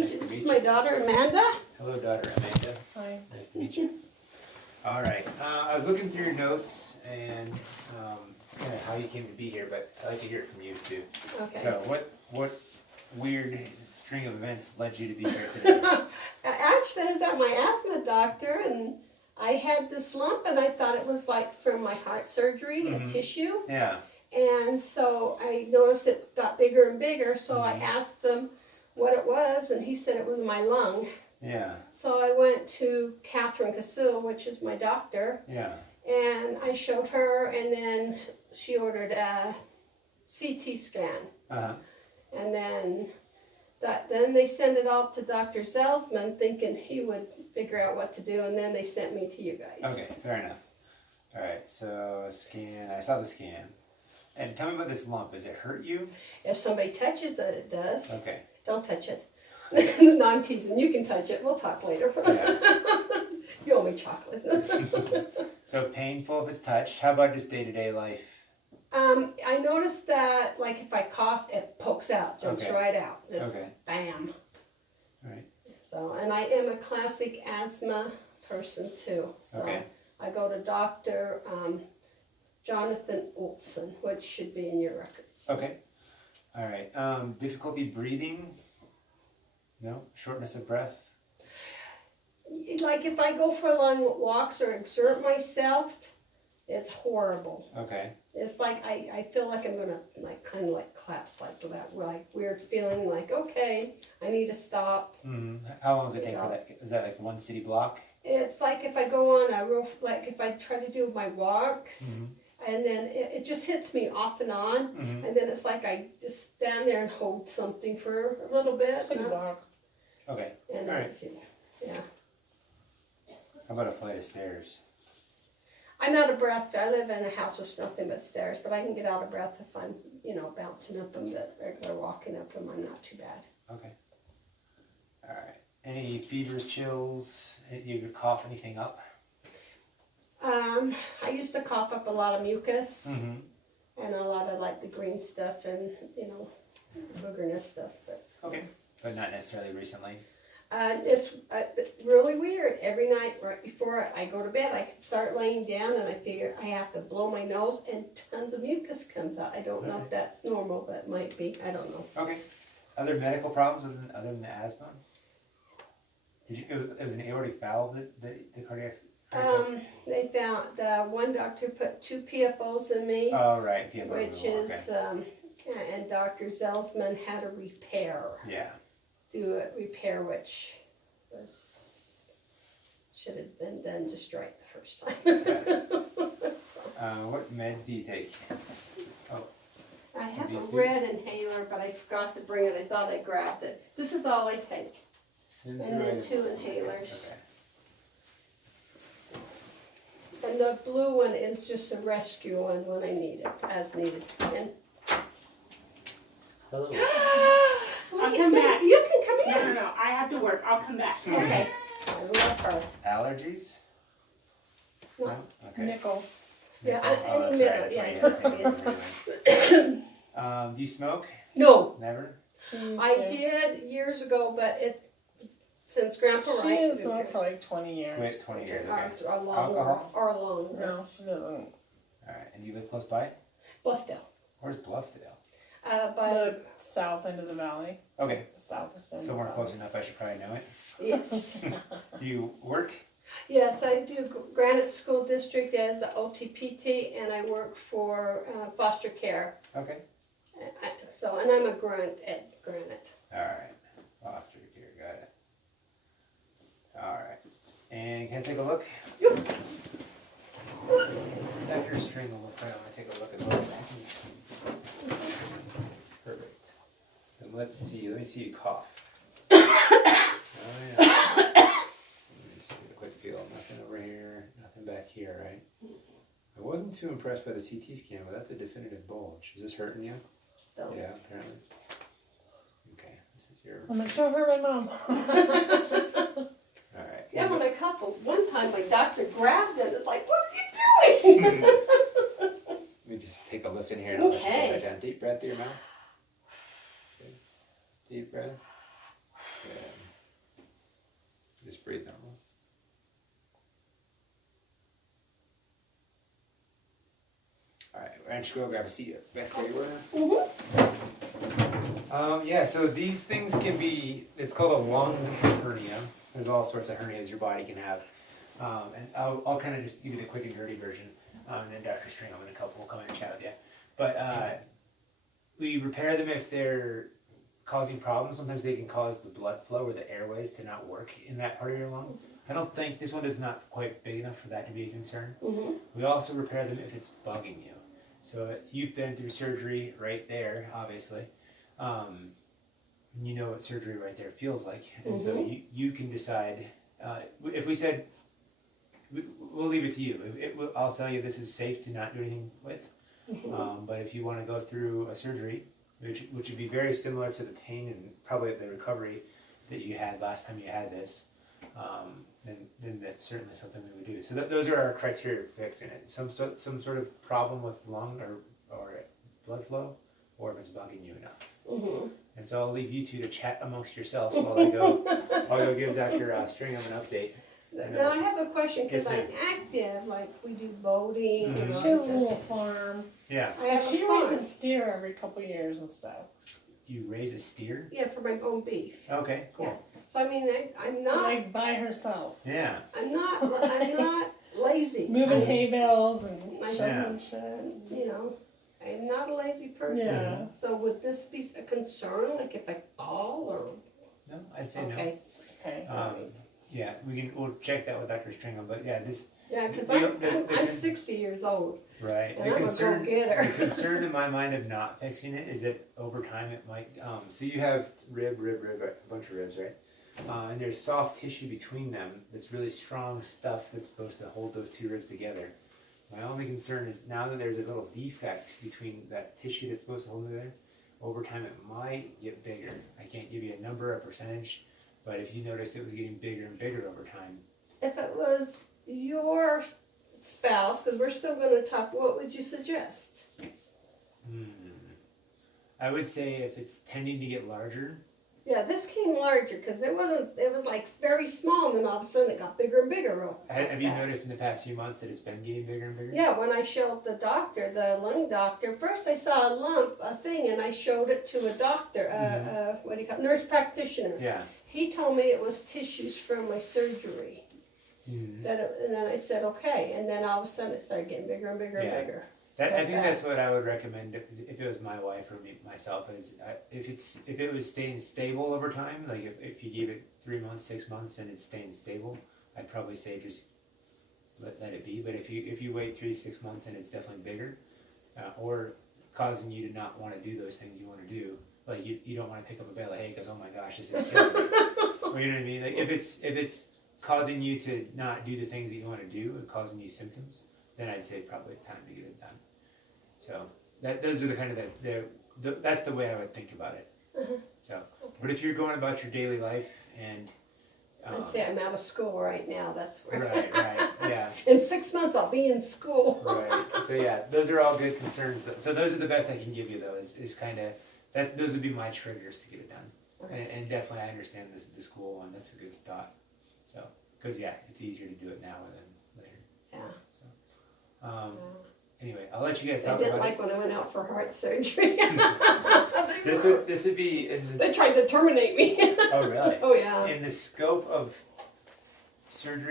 meet Nice you. to This meet is my you. daughter, Amanda. Hello, daughter Amanda. Hi. Nice to meet you. All right. I was looking through your notes and kind of how you came to be here, but I'd like to hear it from you too. Okay. So, what weird string of events led you to be here today? Actually, I was at my asthma doctor, and I had this lump, and I thought it was like from my heart surgery, a tissue. Yeah. And so I noticed it got bigger and bigger, so I asked him what it was, and he said it was my lung. Yeah. So I went to Catherine Casul, which is my doctor, Yeah. and I showed her, and then she ordered a CT scan. Uh-huh. And then they sent it off to Dr. Zelsman, thinking he would figure out what to do, and then they sent me to you guys. Okay, fair enough. All right, so scan. I saw the scan. And tell me about this lump. Does it hurt you? If somebody touches it, it does. Okay. Don't touch it. No, I'm teasing. You can touch it. We'll talk later. Yeah. You owe me chocolate. So painful if it's touched. How about just day-to-day life? I noticed that, like, if I cough, it pokes out, jumps Okay. right out. Just Okay. bam. All right. So, and I am a classic asthma person too. So Okay. I go to Dr. Jonathan Olson, which should be in your records. Okay. All right. Difficulty breathing? No? Shortness of breath? Like if I go for long walks or exert myself, it's horrible. Okay. It's like I feel like I'm gonna like kind of like collapse, like that like weird feeling like, okay, I need to stop. Mm-hmm. How long does it take for that? Is that like one city block? It's like if I go on a roof, like if I try to do my walks, and then it just hits me off and on, and then it's like I just stand there and hold something for a little bit. City block. Okay. And All right. that's it. Yeah. How about a flight of stairs? I'm out of breath. I live in a house with nothing but stairs, but I can get out of breath if I'm, bouncing up them, but regular walking up them, I'm not too bad. Okay. All right. Any fevers, chills? You cough anything up? I used to cough up a lot of mucus Mm-hmm. and a lot of like the green stuff and, boogerness stuff. But Okay. But not necessarily recently. it's really weird. Every night right before I go to bed, I can start laying down and I figure I have to blow my nose and tons of mucus comes out. I don't know if that's normal, but it might be. I don't know. Okay. Other medical problems other than the asthma? It was an aortic valve that the cardiac. They found one doctor put 2 PFOs in me, Oh right, PFO which removal, is okay. and Dr. Zelsman had a repair. Yeah. Do a repair, which should have been done just right the first time. So, What meds do you take? I have a These two? red inhaler, but I forgot to bring it. I thought I grabbed it. This is all I take. And then 2 inhalers. Okay. And the blue one is just a rescue one when I need it, as needed. And Hello. I'll come back. You can come in. No, I have to work. I'll come back. Okay. I love her. Allergies? No. Okay. Nickel. Yeah, Oh, any that's minute, right. yeah. That's right. Do you smoke? No, Never? She used I to. did years ago, but since Grandpa She Rice has smoked for like 20 years. Quit 20 years. Okay. or longer, Alcohol? or longer. No, she doesn't. All right. And you live close by? Bluffdale. Where's Bluffdale? By The south end of the valley. Okay. The southest end Somewhere of the close enough I should probably know it. yes, Do you work? yes, I do Granite School District as a OTPT, and I work for foster care. Okay. And I'm a grunt at Granite. All right. Foster care. Got it. All right. And can I take a look? Yep. Dr. String will look right. I want to take a look as well. Perfect. And let's see. Let me see you cough. Oh yeah. Let me just take a quick feel. Nothing over here. Nothing back here, right? I wasn't too impressed by the CT scan, but that's a definitive bulge. Is this hurting you? So. Yeah, apparently. Okay. This is your. I'm like, show her my mom. All right. Yeah, when I coughed one time, my doctor grabbed it. It's like, what are you doing? Let me just take a listen here and I'll let you Okay. sit back down. Deep breath through your mouth. Good. Deep breath. Good. Just breathe normal. All right, why don't you go grab a seat back where you were? Yeah, so these things can be, it's called a lung hernia. There's all sorts of hernias your body can have. And I'll kind of just give you the quick and dirty version. And then Dr. Stringham and a couple will come in and chat with you. But we repair them if they're causing problems. Sometimes they can cause the blood flow or the airways to not work in that part of your lung. I don't think, this one is not quite big enough for that to be a concern. We also repair them if it's bugging you. So you've been through surgery right there, obviously. You know what surgery right there feels like. And so you can decide, if we said, we'll leave it to you. I'll tell you this is safe to not do anything with. But if you want to go through a surgery, which would be very similar to the pain and probably the recovery that you had last time you had this, then that's certainly something we would do. So those are our criteria for fixing it. Some sort of problem with lung or blood flow, or if it's bugging you enough. And so I'll leave you two to chat amongst yourselves while I go give Dr. Stringham an update. Now I have a question, because Yes, ma'am. I'm active, like we do boating and all She has a that. little farm. Yeah. I have She a farm. raises steer every couple years and stuff. You raise a steer? Yeah, for my own beef. Okay, cool. So I mean, I'm not, Like by herself. Yeah. I'm not lazy. Moving I'm- hay bales and I shoveling shit. You know, I'm not a lazy person. Yeah. So would this be a concern, like if I fall or? No, I'd say no. Okay. Okay. Yeah, we'll check that with Dr. Stringham, but yeah, this, Yeah, because The- I'm 60 years old right. and I'm a go-getter. The concern in my mind of not fixing it is that over time it might, so you have rib, a bunch of ribs, right? And there's soft tissue between them that's really strong stuff that's supposed to hold those two ribs together. My only concern is now that there's a little defect between that tissue that's supposed to hold them together, over time it might get bigger. I can't give you a number, a percentage, but if you noticed it was getting bigger and bigger over time. If it was your spouse, because we're still going to talk, what would you suggest? I would say if it's tending to get larger. Yeah, this came larger because it was like very small, and then all of a sudden it got bigger and bigger. Real Have you fast. noticed in the past few months that it's been getting bigger and bigger? Yeah, when I showed the doctor, the lung doctor, first I saw a lump, a thing, and I showed it to a doctor, what do you call it, nurse practitioner. Yeah. He told me it was tissues from my surgery. Mhm. And then I said, okay, and then all of a sudden it started getting bigger and bigger Yeah. and bigger. I think that's fast. what I would recommend if it was my wife or myself. Is if it was staying stable over time, like if you gave it 3 months, 6 months, and it's staying stable, I'd probably say just let it be. But if you wait 3 to 6 months and it's definitely bigger, or causing you to not want to do those things you want to do, like you don't want to pick up a bale of hay because oh my gosh, this is killing me. Well, you know what I mean? Like if it's causing you to not do the things that you want to do and causing you symptoms, then I'd say probably time to get it done. So those are the kind of that's the way I would think about it. So, but if you're going about your daily life and I'd say I'm out of school right now. That's where. right, yeah, In 6 months I'll be in school. right. So yeah, those are all good concerns. So those are the best I can give you though. Is kind of those would be my triggers to get it done. And definitely I understand the school one. That's a good thought. So because yeah, it's easier to do it now than later. Yeah. Anyway, I'll let you guys I talk didn't about like when I went out for heart surgery. it. This would be in the, They tried to terminate me. oh really? Oh yeah. In the scope of surgery